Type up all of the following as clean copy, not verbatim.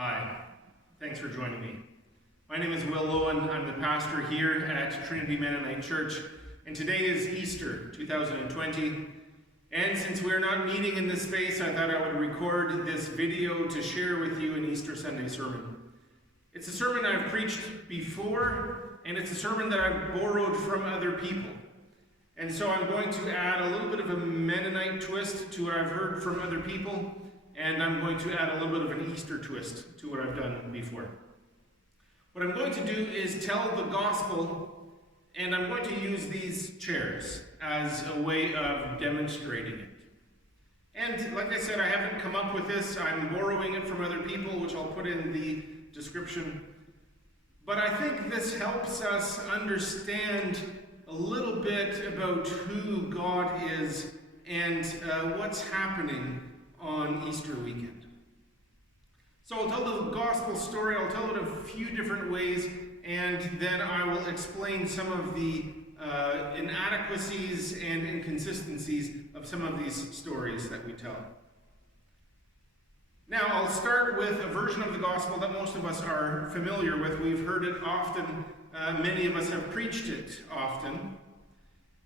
Hi, thanks for joining me. My name is Will Lowen. I'm the pastor here at Trinity Mennonite Church, and today is Easter 2020. And since we're not meeting in this space, I thought I would record this video to share with you an Easter Sunday sermon. It's a sermon I've preached before, and it's a sermon that I've borrowed from other people. And so I'm going to add a little bit of a Mennonite twist to what I've heard from other people, and I'm going to add a little bit of an Easter twist to what I've done before. What I'm going to do is tell the gospel, and I'm going to use these chairs as a way of demonstrating it. And like I said, I haven't come up with this. I'm borrowing it from other people, which I'll put in the description. But I think this helps us understand a little bit about who God is and what's happening on Easter weekend. So I'll tell the gospel story, I'll tell it a few different ways, and then I will explain some of the inadequacies and inconsistencies of some of these stories that we tell. Now I'll start with a version of the gospel that most of us are familiar with. We've heard it often, many of us have preached it often,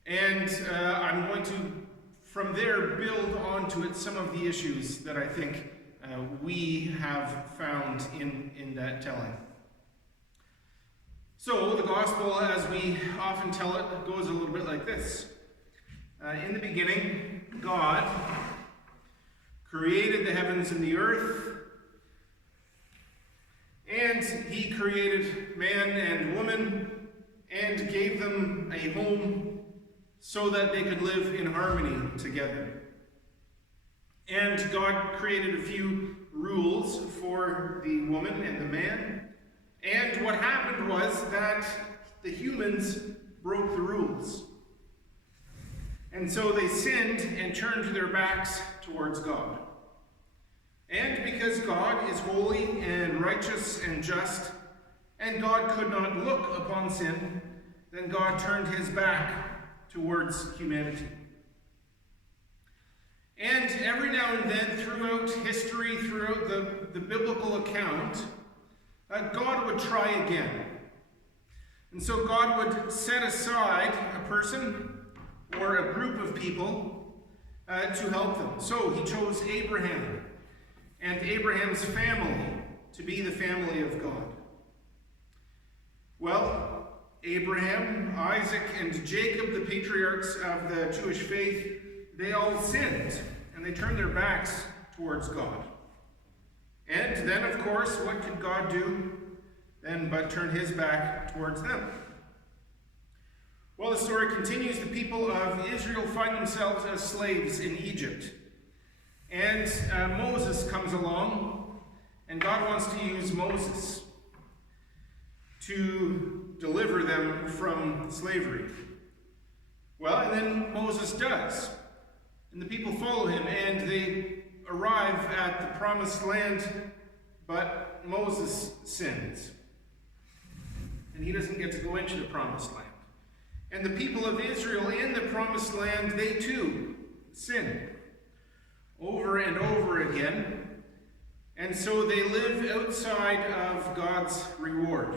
and I'm going to from there build onto it some of the issues that I think we have found in that telling. So the gospel, as we often tell it, goes a little bit like this. In the beginning, God created the heavens and the earth, and he created man and woman and gave them a home so that they could live in harmony together. And God created a few rules for the woman and the man. And what happened was that the humans broke the rules. And so they sinned and turned their backs towards God. And because God is holy and righteous and just, and God could not look upon sin, then God turned his back towards humanity. And every now and then throughout history, throughout the biblical account, God would try again. And so God would set aside a person or a group of people to help them. So he chose Abraham and Abraham's family to be the family of God. Well, Abraham, Isaac, and Jacob, the patriarchs of the Jewish faith, they all sinned, and they turned their backs towards God. And then, of course, what could God do then but turn his back towards them? Well, the story continues. The people of Israel find themselves as slaves in Egypt. And Moses comes along, and God wants to use Moses to deliver them from slavery. Well, and then Moses does. And the people follow him, and they arrive at the promised land, but Moses sins. And he doesn't get to go into the promised land. And the people of Israel in the promised land, they too sin over and over again. And so they live outside of God's reward.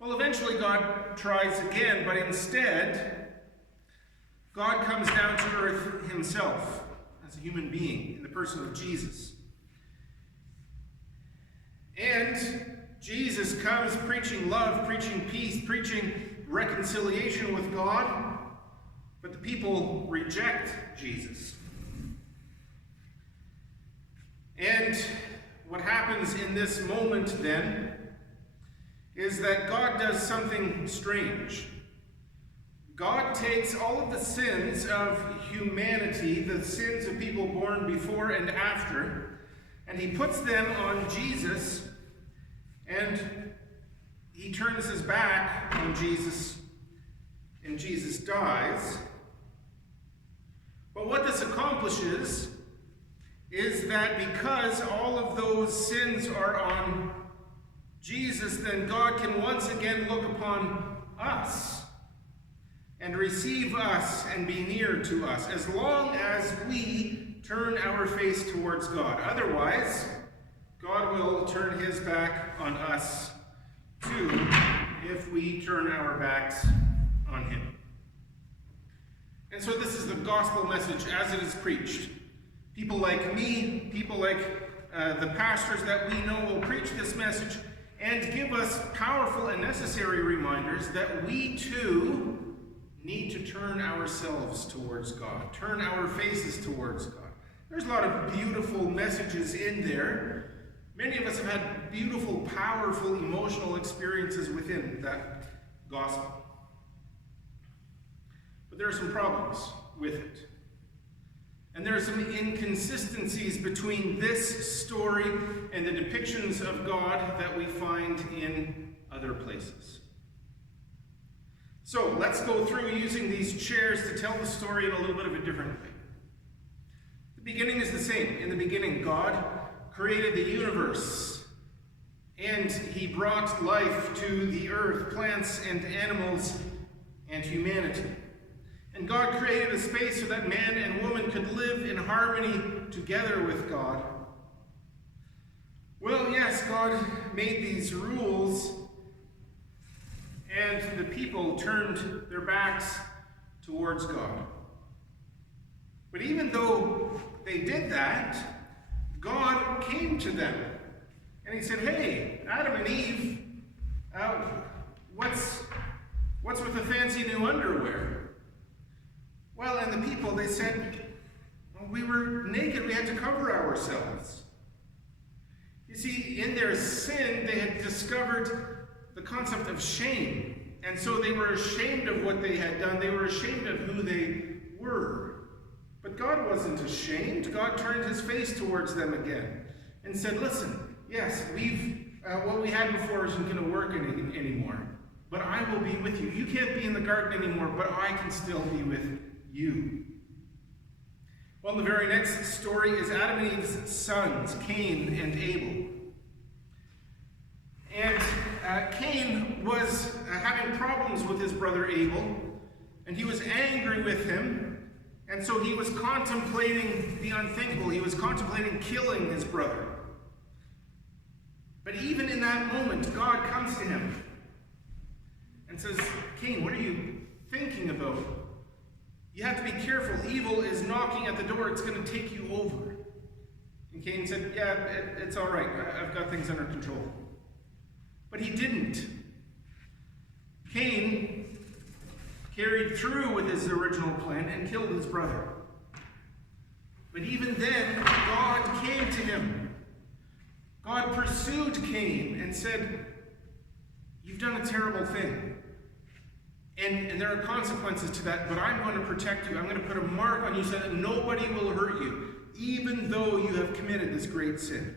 Well, eventually God tries again, but instead, God comes down to earth himself as a human being in the person of Jesus. And Jesus comes preaching love, preaching peace, preaching reconciliation with God, but the people reject Jesus. And what happens in this moment then is that God does something strange. God takes all of the sins of humanity, the sins of people born before and after, and he puts them on Jesus, and he turns his back on Jesus, and Jesus dies. But what this accomplishes is that because all of those sins are on Jesus, then God can once again look upon us and receive us and be near to us, as long as we turn our face towards God. Otherwise, God will turn his back on us too if we turn our backs on him. And so this is the gospel message as it is preached. People like me, people like the pastors that we know will preach this message and give us powerful and necessary reminders that we too need to turn ourselves towards God, turn our faces towards God. There's a lot of beautiful messages in there. Many of us have had beautiful, powerful, emotional experiences within that gospel. But there are some problems with it. And there are some inconsistencies between this story and the depictions of God that we find in other places. So let's go through using these chairs to tell the story in a little bit of a different way. The beginning is the same. In the beginning, God created the universe, and he brought life to the earth, plants and animals and humanity. And God created a space so that man and woman could live in harmony together with God. Well, yes, God made these rules, and the people turned their backs towards God. But even though they did that, God came to them, and he said, "Hey, Adam and Eve, what's with the fancy new underwear?" Well, and the people, they said, "Well, we were naked, we had to cover ourselves." You see, in their sin, they had discovered the concept of shame. And so they were ashamed of what they had done. They were ashamed of who they were. But God wasn't ashamed. God turned his face towards them again and said, "Listen, yes, what we had before isn't going to work anymore. But I will be with you. You can't be in the garden anymore, but I can still be with you." Well, the very next story is Adam and Eve's sons, Cain and Abel. And Cain was having problems with his brother Abel, and he was angry with him, and so he was contemplating the unthinkable. He was contemplating killing his brother. But even in that moment, God comes to him and says, "Cain, what are you thinking about? You have to be careful. Evil is knocking at the door. It's going to take you over." And Cain said, "Yeah, it's all right. I've got things under control." But he didn't. Cain carried through with his original plan and killed his brother. But even then, God came to him. God pursued Cain and said, "You've done a terrible thing. And there are consequences to that, but I'm going to protect you. I'm going to put a mark on you so that nobody will hurt you, even though you have committed this great sin."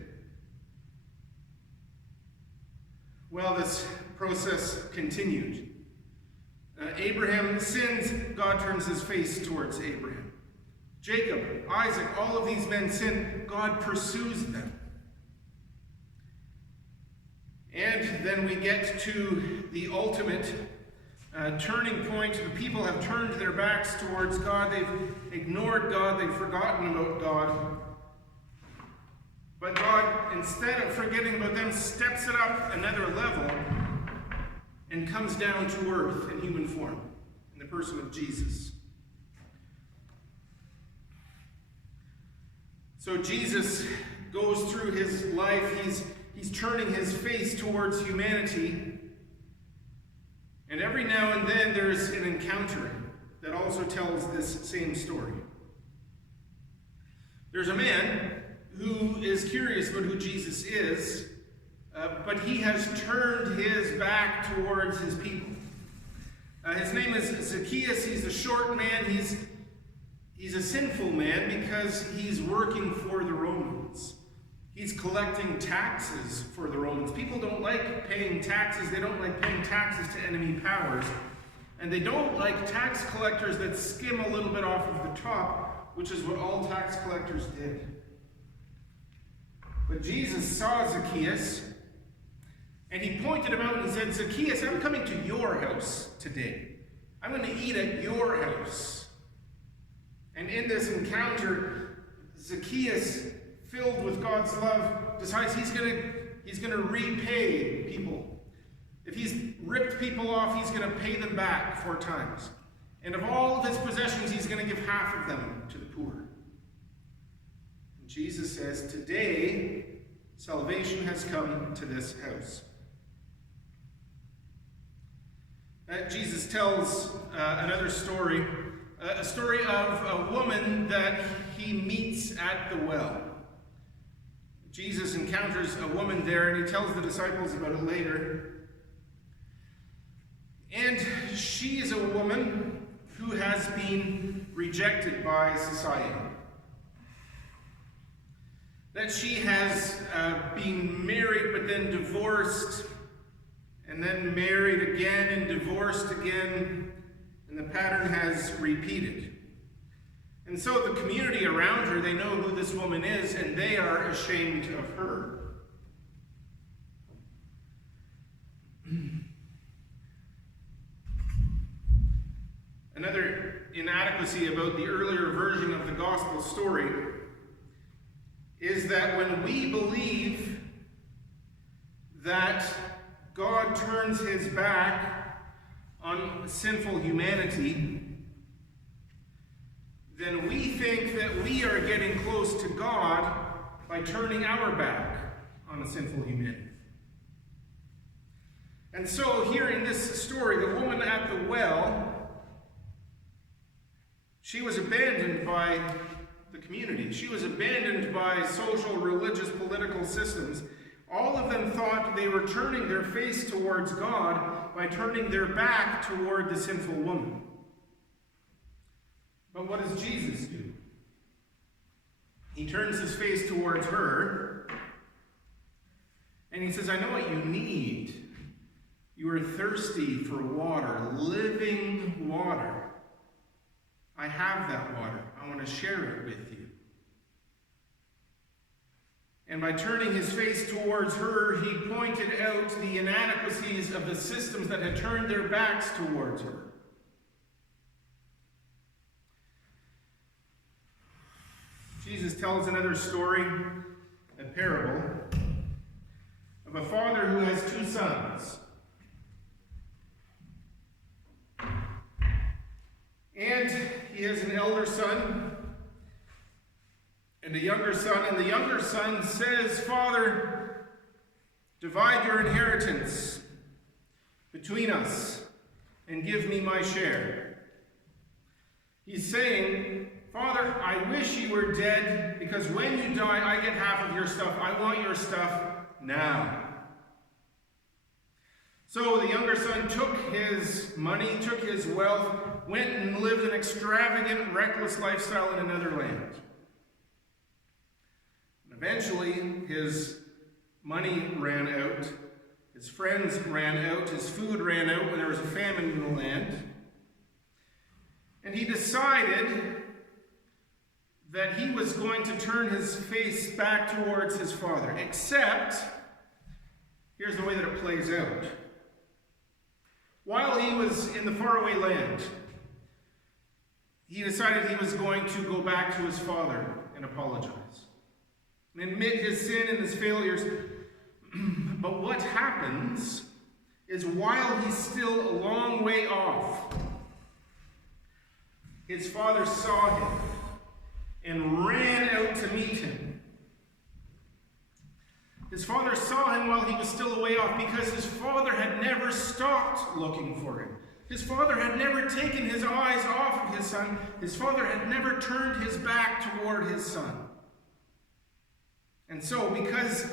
Well, this process continued. Abraham sins, God turns his face towards Abraham. Jacob, Isaac, all of these men sin, God pursues them. And then we get to the ultimate turning point. The people have turned their backs towards God. They've ignored God. They've forgotten about God. But God, instead of forgetting about them, steps it up another level and comes down to earth in human form, in the person of Jesus. So Jesus goes through his life. He's turning his face towards humanity. And every now and then there's an encounter that also tells this same story. There's a man who is curious about who Jesus is, but he has turned his back towards his people. His name is Zacchaeus. He's a short man. He's a sinful man because he's working for the Romans. He's collecting taxes for the Romans. People don't like paying taxes. They don't like paying taxes to enemy powers. And they don't like tax collectors that skim a little bit off of the top, which is what all tax collectors did. But Jesus saw Zacchaeus, and he pointed him out and said, "Zacchaeus, I'm coming to your house today. I'm going to eat at your house." And in this encounter, Zacchaeus filled with God's love, decides he's going to repay people. If he's ripped people off, he's going to pay them back 4 times. And of all of his possessions, he's going to give half of them to the poor. And Jesus says, today, salvation has come to this house. Jesus tells another story, a story of a woman that he meets at the well. Jesus encounters a woman there, and he tells the disciples about it later. And she is a woman who has been rejected by society. That she has been married but then divorced, and then married again and divorced again, and the pattern has repeated. And so the community around her, they know who this woman is, and they are ashamed of her. Another inadequacy about the earlier version of the gospel story is that when we believe that God turns his back on sinful humanity, then we think that we are getting close to God by turning our back on a sinful humanity. And so here in this story, the woman at the well, she was abandoned by the community. She was abandoned by social, religious, political systems. All of them thought they were turning their face towards God by turning their back toward the sinful woman. But what does Jesus do? He turns his face towards her, and he says, I know what you need. You are thirsty for water, living water. I have that water. I want to share it with you. And by turning his face towards her, he pointed out the inadequacies of the systems that had turned their backs towards her. Jesus tells another story, a parable, of a father who has 2 sons. And he has an elder son and a younger son, and the younger son says, Father, divide your inheritance between us and give me my share. He's saying, Father, I wish you were dead, because when you die, I get half of your stuff. I want your stuff now. So the younger son took his money, took his wealth, went and lived an extravagant, reckless lifestyle in another land. And eventually, his money ran out, his friends ran out, his food ran out when there was a famine in the land. And he decided that he was going to turn his face back towards his father. Except, here's the way that it plays out. While he was in the faraway land, he decided he was going to go back to his father and apologize and admit his sin and his failures. But what happens is while he's still a long way off, his father saw him and ran out to meet him. His father saw him while he was still a way off because his father had never stopped looking for him. His father had never taken his eyes off of his son. His father had never turned his back toward his son. And so, because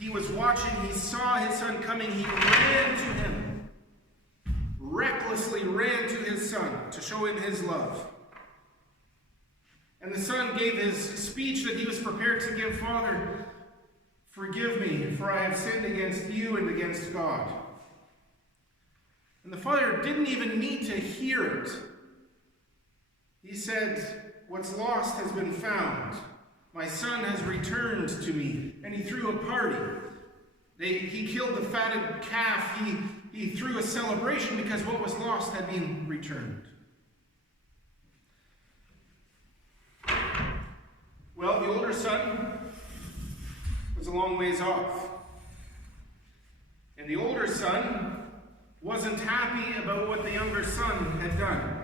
he was watching, he saw his son coming, he ran to him, recklessly ran to his son to show him his love. And the son gave his speech that he was prepared to give, Father, forgive me, for I have sinned against you and against God. And the father didn't even need to hear it. He said, what's lost has been found. My son has returned to me. And he threw a party. He killed the fatted calf. He threw a celebration because what was lost had been returned. Well, the older son was a long ways off. And the older son wasn't happy about what the younger son had done.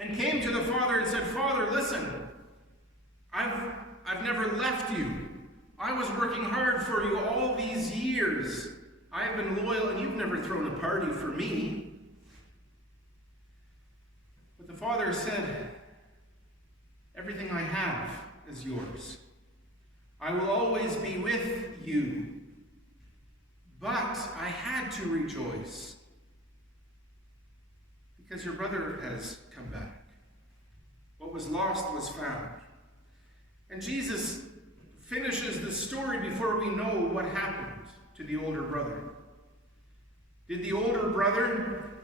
And came to the father and said, "Father, listen, I've never left you. I was working hard for you all these years. I've been loyal, and you've never thrown a party for me." But the father said, "Everything I have is yours. I will always be with you. But I had to rejoice because your brother has come back. What was lost was found." And Jesus finishes the story before we know what happened to the older brother. Did the older brother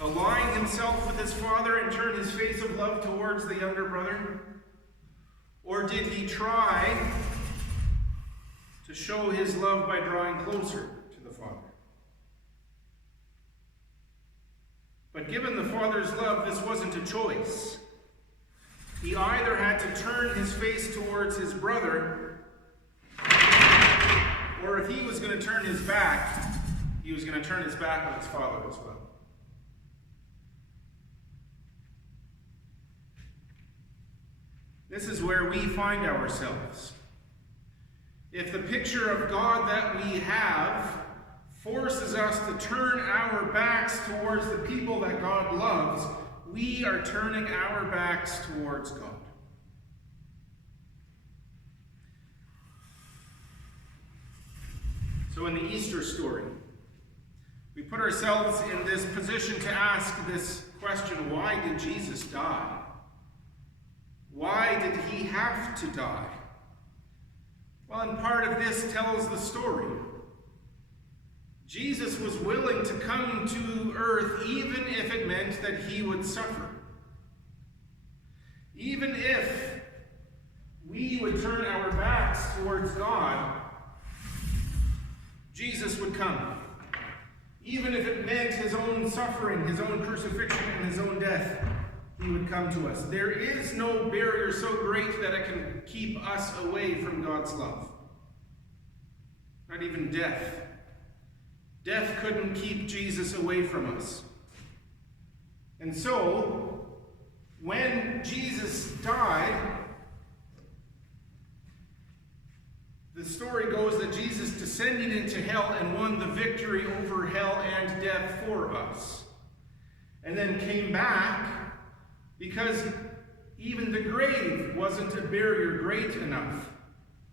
align himself with his father and turn his face of love towards the younger brother? Or did he try to show his love by drawing closer to the father? But given the father's love, this wasn't a choice. He either had to turn his face towards his brother, or if he was going to turn his back, he was going to turn his back on his father as well. This is where we find ourselves. If the picture of God that we have forces us to turn our backs towards the people that God loves, we are turning our backs towards God. So in the Easter story, we put ourselves in this position to ask this question: why did Jesus die? Why did he have to die? Well, and part of this tells the story. Jesus was willing to come to earth even if it meant that he would suffer. Even if we would turn our backs towards God, Jesus would come. Even if it meant his own suffering, his own crucifixion, and his own death, he would come to us. There is no barrier so great that it can keep us away from God's love. Not even death. Death couldn't keep Jesus away from us. And so, when Jesus died, the story goes that Jesus descended into hell and won the victory over hell and death for us. And then came back because even the grave wasn't a barrier great enough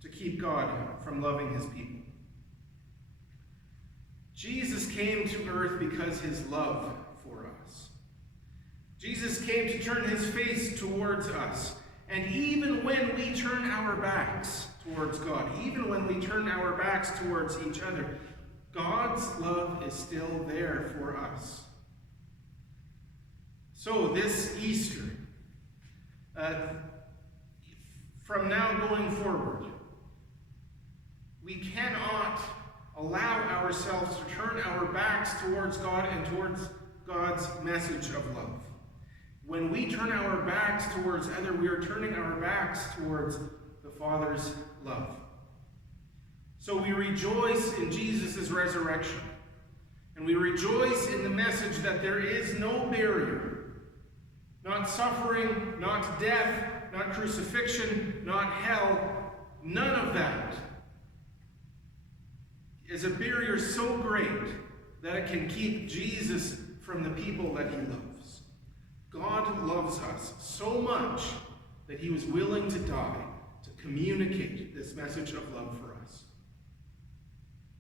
to keep God from loving his people. Jesus came to earth because his love for us. Jesus came to turn his face towards us. And even when we turn our backs towards God, even when we turn our backs towards each other, God's love is still there for us. So this Easter, from now going forward, we cannot allow ourselves to turn our backs towards God and towards God's message of love. When we turn our backs towards other, we are turning our backs towards the Father's love. So we rejoice in Jesus' resurrection. And we rejoice in the message that there is no barrier. Not suffering, not death, not crucifixion, not hell. None of that is a barrier so great that it can keep Jesus from the people that he loves. God loves us so much that he was willing to die to communicate this message of love for us.